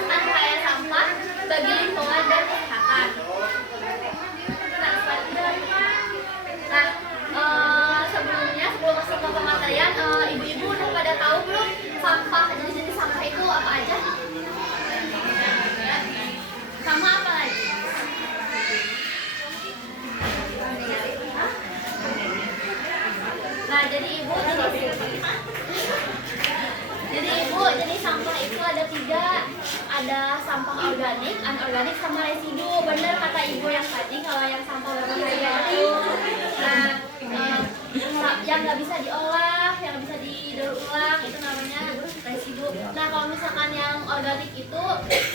mengurangkan bahaya sampah bagi lingkungan dan kesehatan. Sebelum masuk ke pematerian, ibu-ibu udah pada tahu belum sampah, jenis-jenis sampah itu apa aja? Sama apa lagi? Nah, jadi ibu jenis sampah itu ada 3. Ada sampah organik, anorganik, sama residu. Bener kata ibu yang tadi, kalau yang sampah berbahaya itu yang nggak bisa diolah, yang bisa didaur ulang, itu namanya residu. Nah, kalau misalkan yang organik itu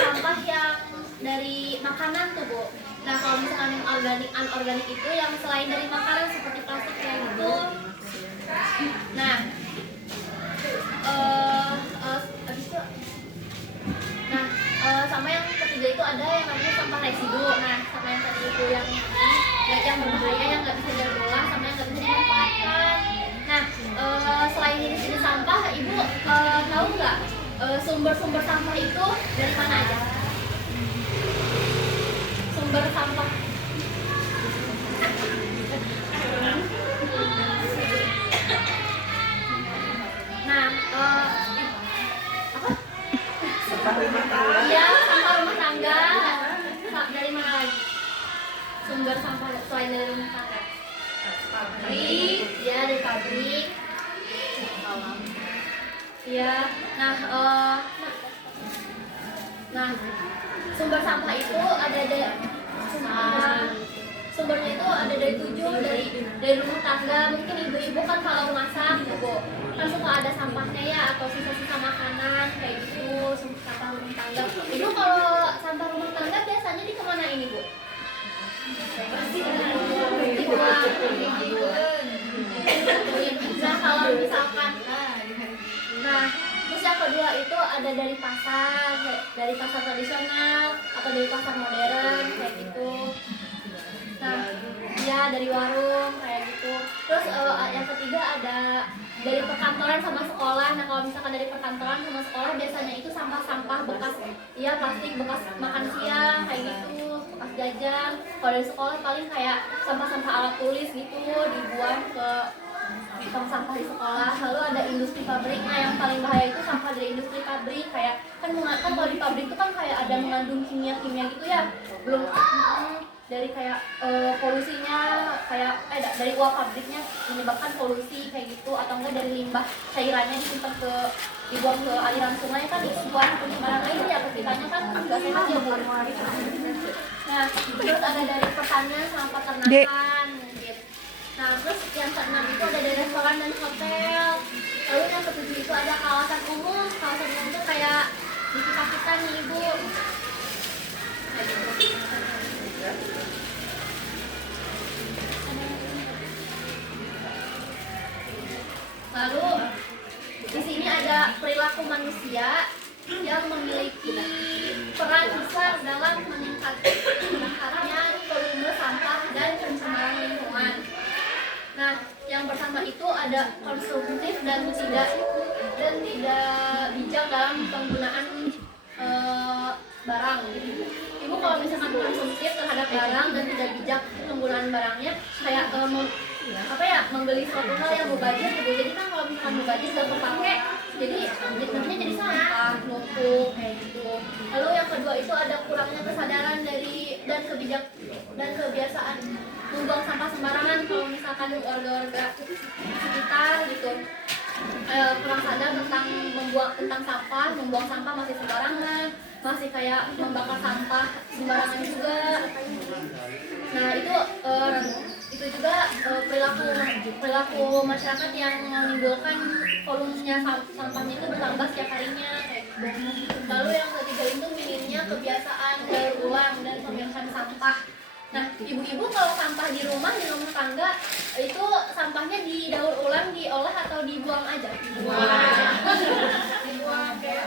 sampah yang dari makanan tuh, Bu. Nah, kalau misalkan yang organik, anorganik itu yang selain dari makanan seperti plastik kayak gitu. Nah, sama yang ketiga itu ada yang namanya sampah residu. Nah, sama yang tadi itu yang berbahaya, yang nggak bisa didaur ulang, sama yang nggak bisa dimanfaatkan. Nah, selain jenis sampah, ibu tahu nggak sumber-sumber sampah itu dari mana aja? Sumber sampah. Nah, iya, sampah rumah tangga. Dari mana lagi? Sumber sampah selain dari rumah tangga? Pabrik, ya dari pabrik. Iya. Nah, sumber sampah itu ada sumbernya itu ada dari 7, dari rumah tangga. Mungkin ibu-ibu kan kalau masak, Bu, kan suka ada sampahnya ya, atau sisa-sisa makanan kayak gitu, sampah rumah tangga. Ibu kalau sampah rumah tangga biasanya di kemana ini, Bu? Nah, kalau misalkan terus yang kedua itu ada dari pasar tradisional atau dari pasar modern kayak gitu. Nah, ya dari warung kayak gitu. Terus yang ketiga ada dari perkantoran sama sekolah. Nah, kalau misalkan dari perkantoran sama sekolah biasanya itu sampah-sampah bekas, ya plastik bekas makan siang kayak gitu, bekas jajan. Kalau dari sekolah paling kayak sampah-sampah alat tulis gitu dibuang ke tong sampah di sekolah. Lalu ada industri pabrik. Nah, yang paling bahaya itu sampah dari industri pabrik. Kayak kan kalau di pabrik itu kan kayak ada mengandung kimia-kimia gitu ya. Belum dari kayak polusinya kayak dari uap pabriknya menyebabkan polusi kayak gitu, atau enggak dari limbah cairannya dibuang ke aliran sungai kan dibuang ke barang lain ya, kita kan enggak sehat ya, Bu. Nah, terus ada dari pertanian sama peternakan gitu. Nah, terus yang keenam itu ada dari restoran dan hotel. Lalu yang ketujuh itu ada kawasan umum. Kawasan umum itu kayak di kita nih, Ibu. Lalu di sini ada perilaku manusia yang memiliki peran besar dalam meningkatnya volume sampah dan pencemaran lingkungan. Nah, yang pertama itu ada konsumtif dan tidak bijak dalam penggunaan barang. Ibu kalau misalkan konsumtif terhadap barang dan tidak bijak penggunaan barangnya, kayak membeli suatu hal yang mubazir, Ibu. Jadi kan kalau misalkan mubazir nggak kepake, jadi jadinya jadi sampah, numpuk kayak gitu. Lalu yang kedua itu ada kurangnya kesadaran dan kebiasaan membuang sampah sembarangan. Kalau misalkan warga-warga sekitar gitu kurang sadar tentang sampah, membuang sampah masih sembarangan, masih kayak membakar sampah sembarangan juga. Nah, itu juga perilaku masyarakat yang menimbulkan volumenya sampahnya itu bertambah setiap harinya kayak gitu. Lalu yang ketiga itu minimnya kebiasaan daur ulang dan pemilahan sampah. Nah, ibu-ibu kalau sampah di rumah tangga itu sampahnya didaur ulang, diolah atau dibuang aja? Dibuang kayak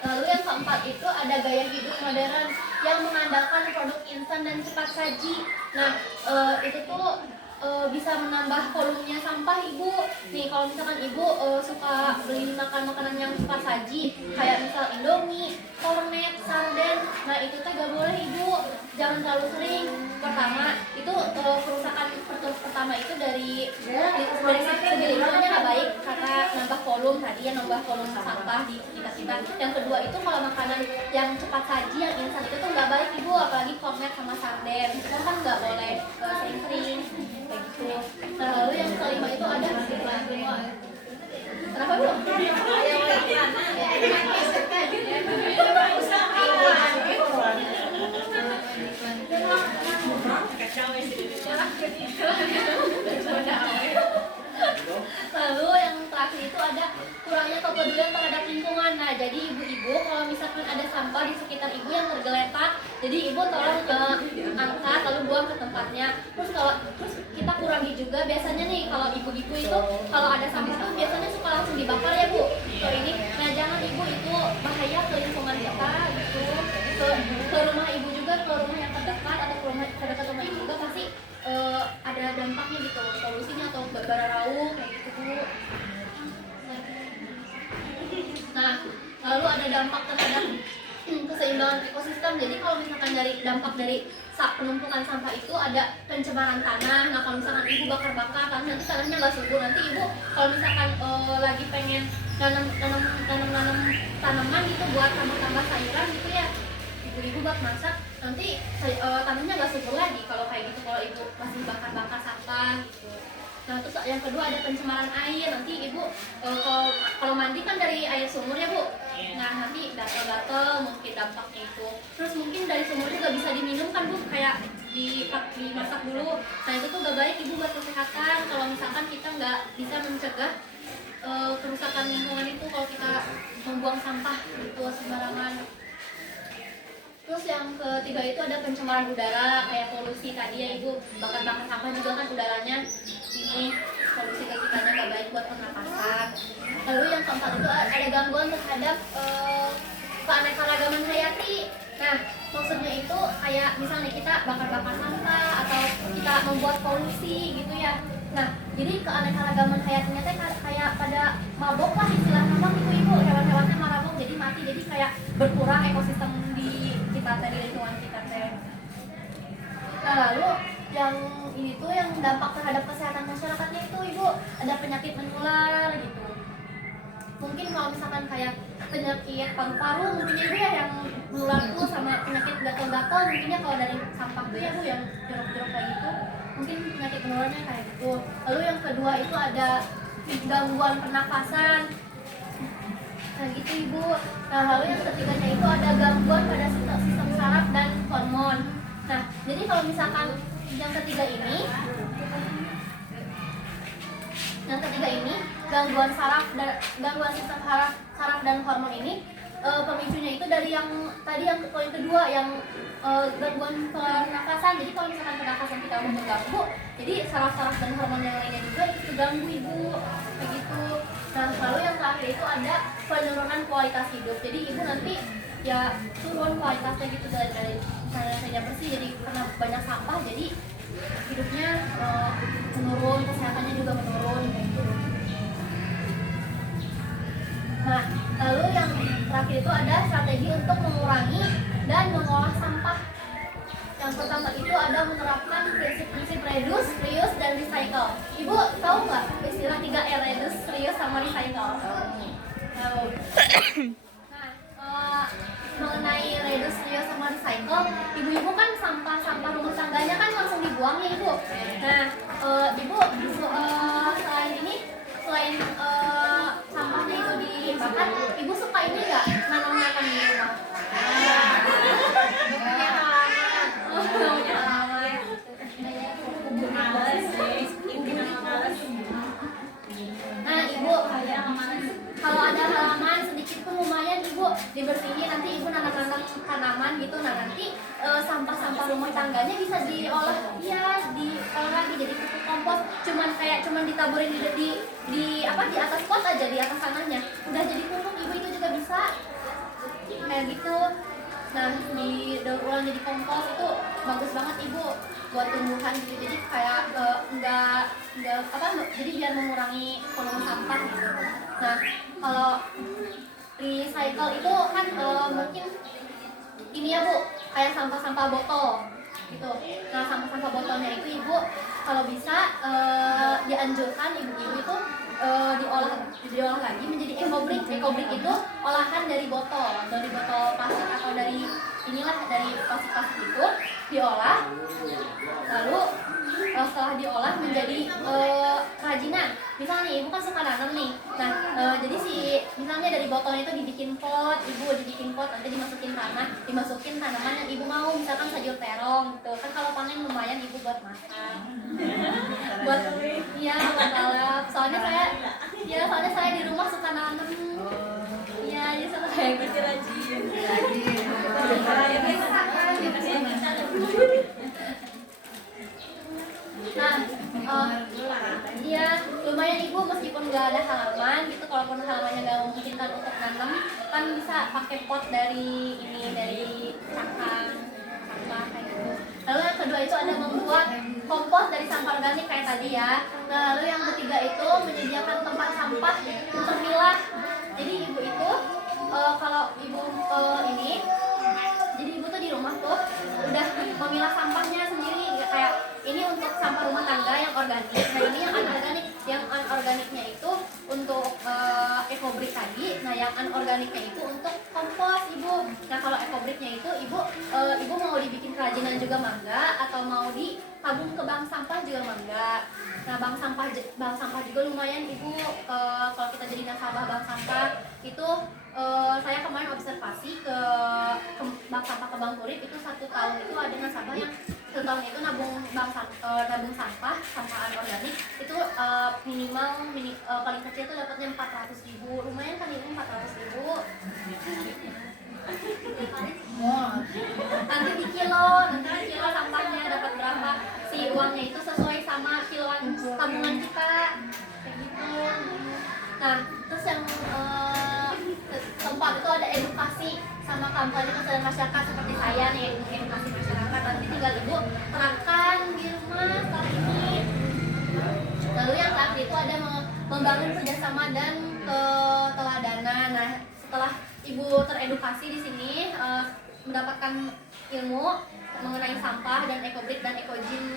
Lalu yang keempat itu ada gaya hidup modern yang mengandalkan produk instan dan cepat saji. Nah, itu tuh bisa menambah volumenya sampah ibu. Nih kalau misalkan ibu suka beli makan makanan yang cepat saji kayak misal Indomie, kornet, sarden, nah itu teh gak boleh ibu, jangan terlalu sering. Pertama itu kerusakan pertama itu dari segi lingkungannya nggak baik karena nambah volume tadi ya, nambah volume sampah di sekitar kita. Yang kedua itu kalau makanan yang cepat saji yang instan itu tuh nggak baik ibu, apalagi kornet sama sarden itu kan nggak boleh sering-sering kayak gitu. Nah lalu yang kelima itu ada kenapa bu? Lalu yang terakhir itu ada kurangnya kepedulian terhadap lingkungan. Nah, jadi ibu-ibu kalau misalkan ada sampah di sekitar ibu yang tergeletak, jadi ibu tolong angkat lalu buang ke tempatnya. Terus kita kurangi juga biasanya nih kalau ibu-ibu itu kalau ada sampah itu biasanya suka langsung dibakar ya bu. Ini, nah jangan ibu, itu bahaya ke lingkungan kita gitu. Ke rumah ibu juga, ke rumah yang terdekat atau ke rumah terdekat rumah ibu juga pasti ada dampaknya gitu, polusinya atau bara rauh kayak gitu bu. Nah lalu ada dampak terhadap keseimbangan ekosistem. Jadi kalau misalkan dari dampak dari penumpukan sampah itu ada pencemaran tanah. Nah kalau misalkan ibu bakar-bakar tanah, nanti tanahnya nggak subur. Nanti ibu kalau misalkan lagi pengen nanam tanaman gitu buat tambah sayuran gitu ya, ibu buat masak, nanti tanahnya nggak subur lagi kalau kayak gitu, kalau ibu masih bakar-bakar sampah gitu. Nah terus yang kedua ada pencemaran air. Nanti ibu kalau mandi kan dari air sumur ya bu. Nah nanti gatal-gatal mungkin dampaknya itu. Terus mungkin dari sumur juga bisa diminum kan bu, kayak dimasak dulu. Nah itu tuh gak baik ibu buat kesehatan kalau misalkan kita nggak bisa mencegah kerusakan lingkungan itu kalau kita membuang sampah gitu sembarangan. Terus yang ketiga itu ada pencemaran udara kayak polusi tadi ya ibu, bakar-bakar sampah juga kan udaranya ini polusi ke kitanya gak baik buat pernapasan. Lalu yang keempat itu ada gangguan terhadap keanekaragaman hayati. Nah maksudnya itu kayak misalnya kita bakar-bakar sampah atau kita membuat polusi gitu ya. Nah jadi keanekaragaman hayatinya teh kayak pada mabok lah istilahnya mah gitu ibu, hewan-hewannya mabok jadi mati, jadi kayak berkurang ekosistem di kita tadi, lingkungan kita teh. Nah lalu yang ini tuh yang dampak terhadap kesehatan masyarakatnya itu ibu, ada penyakit menular gitu. Mungkin kalau misalkan kayak penyakit paru-paru mungkin ibu ya yang menular tuh, sama penyakit gatal-gatal mungkinnya kalau dari sampah tuh ya bu, yang jeruk-jeruk kayak gitu mungkin penyakit menularnya kayak gitu. Lalu yang kedua itu ada gangguan pernafasan. Nah gitu ibu. Nah lalu yang ketiganya itu ada gangguan pada sistem saraf dan hormon. Nah jadi kalau misalkan yang ketiga ini gangguan sistem saraf dan hormon ini pemicunya itu dari yang tadi, yang poin kedua yang gangguan pernafasan. Jadi kalau misalkan pernafasan kita mau terganggu, jadi saraf-saraf dan hormon yang lainnya juga itu terganggu ibu kayak gitu. Nah lalu yang terakhir itu ada penurunan kualitas hidup. Jadi ibu nanti ya turun kualitasnya gitu, dari misalnya saja bersih jadi karena banyak sampah, jadi hidupnya menurun, kesehatannya juga menurun kayak gitu. Nah, lalu yang terakhir itu ada strategi untuk mengurangi dan mengolah sampah. Yang pertama itu ada menerapkan prinsip-prinsip reduce, reuse, dan recycle. Ibu tahu nggak istilah 3R, reduce, reuse, sama recycle? Tahu. Nah, mengenai reduce, reuse, sama recycle, ibu-ibu kan sampah rumah tangganya kan langsung dibuang ya ibu. Nah, ibu selain sampahnya itu dibakar, ibu suka ini nggak nanamnya kan di rumah? Nah ibu, kalau ada halaman sedikit pun lumayan ibu dibersihin, nanti ibu nanam tanaman gitu. Nah nanti sampah-sampah rumah tangganya bisa diolah, diolah lagi jadi pupuk kompos. Cuman ditaburin di atas pot aja, di atas tanahnya udah jadi pupuk ibu, itu juga bisa kayak gitu. Nah di daur ulang jadi kompos itu bagus banget ibu. buat tumbuhan gitu. Jadi kayak enggak apa, jadi biar mengurangi volume sampah gitu. Nah kalau recycle itu kan mungkin ini ya Bu, kayak sampah-sampah botol gitu. Nah sampah-sampah botolnya itu Ibu kalau bisa dianjurkan ibu-ibu itu diolah lagi menjadi ekobrik. Ekobrik itu olahan dari botol plastik atau dari plastik itu diolah, lalu setelah diolah menjadi kerajinan. Misalnya nih, ibu kan suka nanam nih. Nah, jadi misalnya dari botolnya itu dibikin pot, nanti dimasukin tanah, dimasukin tanaman yang ibu mau, misalkan sayur terong gitu. Kan kalau panen lumayan ibu buat makan. buat lalap. Soalnya saya di rumah suka nanam. Iya, jadi suka kayak gitu rajin. Nah, iya lumayan ibu, meskipun nggak ada halaman gitu, kalaupun halamannya nggak memungkinkan untuk nanam, kan bisa pakai pot dari cangkang sampah kayak gitu. Lalu yang kedua itu ada membuat kompos dari sampah organik kayak tadi ya. Nah, lalu yang ketiga itu menyediakan tempat sampah untuk milah. Jadi ibu itu kalau ibu ini, jadi ibu tuh di rumah tuh udah memilah sampahnya sendiri, kayak ini untuk sampah rumah tangga yang organik, nah ini yang anorganik. Yang anorganiknya itu untuk ekobrik tadi, nah yang anorganiknya itu untuk kompos ibu. Nah kalau ekobriknya itu ibu mau dibikin kerajinan juga mangga, atau mau ditabung ke bank sampah juga mangga. Nah bank sampah juga lumayan ibu, kalau kita jadi nasabah bank sampah itu. Saya kemarin observasi ke bank sampah ke Bank Urip itu 1 tahun itu ada nasabah yang 1 tahun itu nabung sampah anorganik itu paling kecil itu dapatnya 400.000. Lumayan kan ibu, 400.000. Nanti di kilo sampahnya dapat berapa, si uangnya itu sesuai sama kiloan tabungan kita kayak gitu. Nah terus yang keempat itu ada edukasi sama kampanye kesadaran masyarakat seperti saya nih, edukasi masyarakat. Nanti tinggal ibu terapkan di rumah saat ini. Lalu yang terakhir itu ada membangun kerjasama dan keteladanan. Nah setelah ibu teredukasi di sini, mendapatkan ilmu mengenai sampah dan ekobrik dan ekojin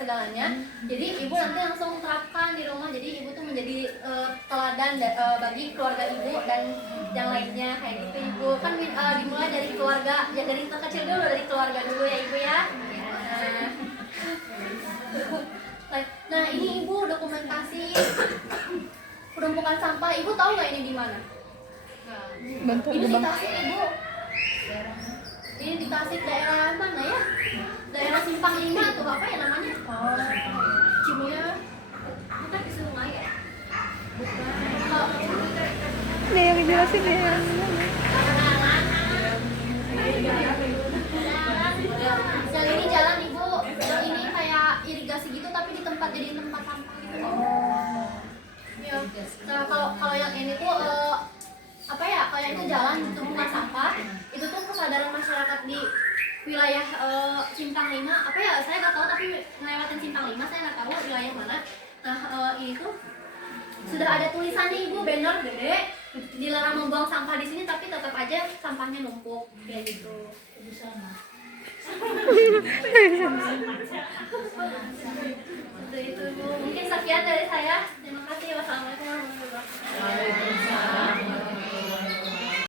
segalanya, jadi ibu nanti langsung terapkan di rumah. Jadi ibu tuh menjadi teladan bagi keluarga ibu dan yang lainnya kayak gitu ibu. Kan dimulai dari keluarga ya, dari terkecil dulu, dari keluarga dulu ya ibu ya. Nah ini ibu dokumentasi penumpukan sampah. Ibu tahu nggak ini di mana? Ini di Tasik ibu. Ini di Tasik, daerah mana ya? Daerah Simpang 5 tuh, apa ya namanya? Cimia. Bukan di Sungai ya? Bukan. Nih yang dijelasin nih. Yang ini jalan ibu, yang ini kayak irigasi gitu tapi di tempat, jadi tempat sampah gitu. Ya. Nah kalau yang ini tuh apa ya, kayak itu jalan tumpukan sampah. Itu tuh kesadaran masyarakat di wilayah Simpang 5 apa ya, saya nggak tahu, tapi ngelewatin Simpang 5 saya nggak tahu wilayah mana. Nah itu sudah ada tulisannya ibu, banner gede, dilarang membuang sampah di sini, tapi tetap aja sampahnya numpuk kayak gitu. Itu Bu, mungkin sekian dari saya. Terima kasih. Wassalamualaikum.